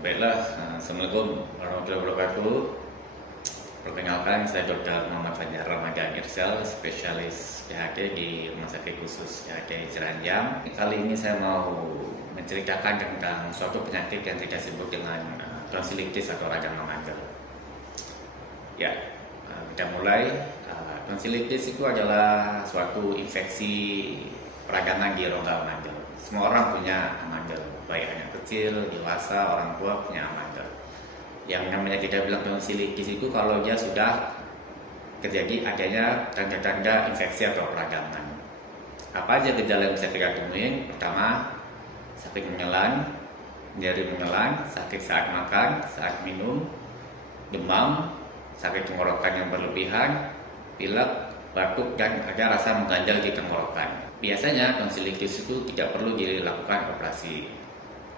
Baiklah, Assalamualaikum warahmatullahi wabarakatuh. Perkenalkan, saya Dr. Muhammad Fajar Ramadan Irsal, spesialis PHD di Rumah Sakit Khusus PHD Ciranjang. Kali ini saya mau menceritakan tentang suatu penyakit yang kita sebut dengan tonsilitis atau radang memanjang. Ya, kita mulai. Tonsilitis itu adalah suatu infeksi peradangan di rongga amandel. Semua orang punya amandel, baik anak kecil, dewasa, orang tua punya amandel. Yang namanya kita bilang tonsilitis itu kalau dia sudah terjadi adanya tanda-tanda infeksi atau peradangan. Apa aja gejala yang bisa kita temuin? Pertama, sakit menelan, nyeri menelan, sakit saat makan, saat minum, demam, sakit tenggorokan yang berlebihan, pilek, batuk, dan ada rasa mengganjal di tenggorokan. Biasanya tonsilitis itu tidak perlu dilakukan operasi.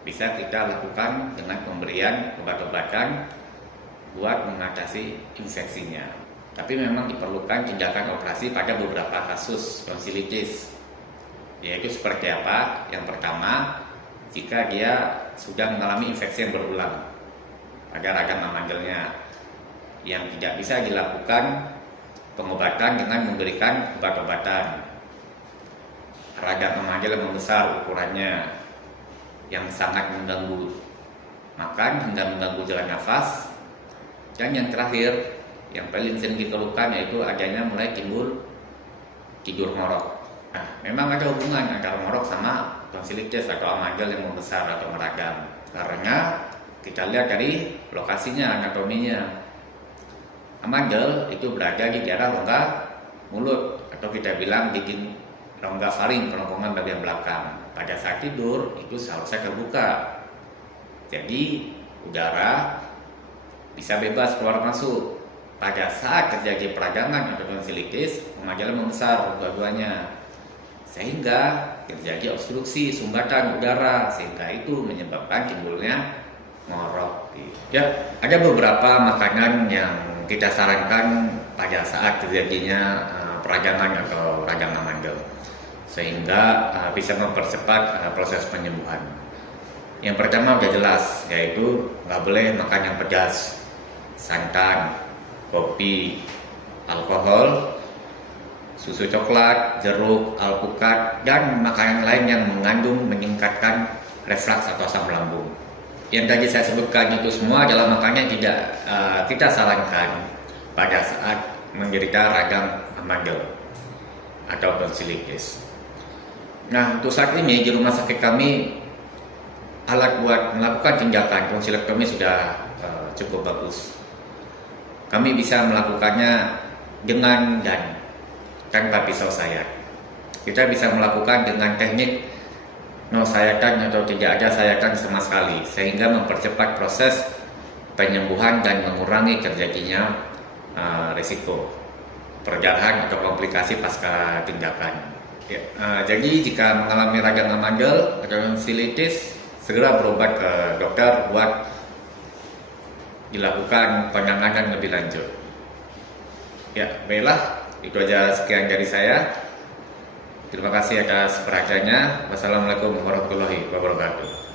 Bisa kita lakukan dengan pemberian obat-obatan buat mengatasi infeksinya. Tapi memang diperlukan tindakan operasi pada beberapa kasus tonsilitis. Yaitu seperti apa? Yang pertama, jika dia sudah mengalami infeksi yang berulang pada ragam amandelnya, yang tidak bisa dilakukan pengobatan dengan memberikan obat-obatan. Radang amandel yang membesar ukurannya, yang sangat mengganggu makan hingga mengganggu jalan nafas. Dan yang terakhir, yang paling sering dikeluhkan yaitu adanya mulai timbul tidur ngorok. Nah, memang ada hubungan antara ngorok sama tonsilitis atau amandel yang membesar atau meradang. Karena kita lihat dari lokasinya, anatominya. Amandel itu berada di daerah rongga mulut atau kita bilang di rongga faring, kerongkongan bagian belakang. Pada saat tidur itu seharusnya terbuka, jadi udara bisa bebas keluar masuk. Pada saat terjadi peradangan atau tonsilitis, amandel membesar dua-duanya, sehingga terjadi obstruksi sumbatan udara, sehingga itu menyebabkan timbulnya ngorok. Ya, ada beberapa makanan yang kita sarankan pada saat terjadinya peradangan atau radang amandel, sehingga bisa mempercepat proses penyembuhan. Yang pertama udah jelas, yaitu nggak boleh makan yang pedas, santan, kopi, alkohol, susu coklat, jeruk, alpukat, dan makanan lain yang mengandung meningkatkan refleks atau asam lambung. Yang tadi saya sebutkan itu semua adalah makanan yang tidak kita sarankan pada saat menderita radang amandel atau tonsilitis. Nah, untuk saat ini di rumah sakit kami alat buat melakukan tindakan tonsilektomi sudah cukup bagus. Kami bisa melakukannya dengan dan tanpa pisau sayat. Kita bisa melakukan dengan teknik no sayatan atau tidak ada sayatan sama sekali, sehingga mempercepat proses penyembuhan dan mengurangi terjadinya risiko perdarahan atau komplikasi pasca tindakan. Ya, jadi jika mengalami radang amandel atau tonsilitis, segera berobat ke dokter buat dilakukan penanganan lebih lanjut. Ya, baiklah, itu aja sekian dari saya. Terima kasih atas perhatiannya. Wassalamualaikum warahmatullahi wabarakatuh.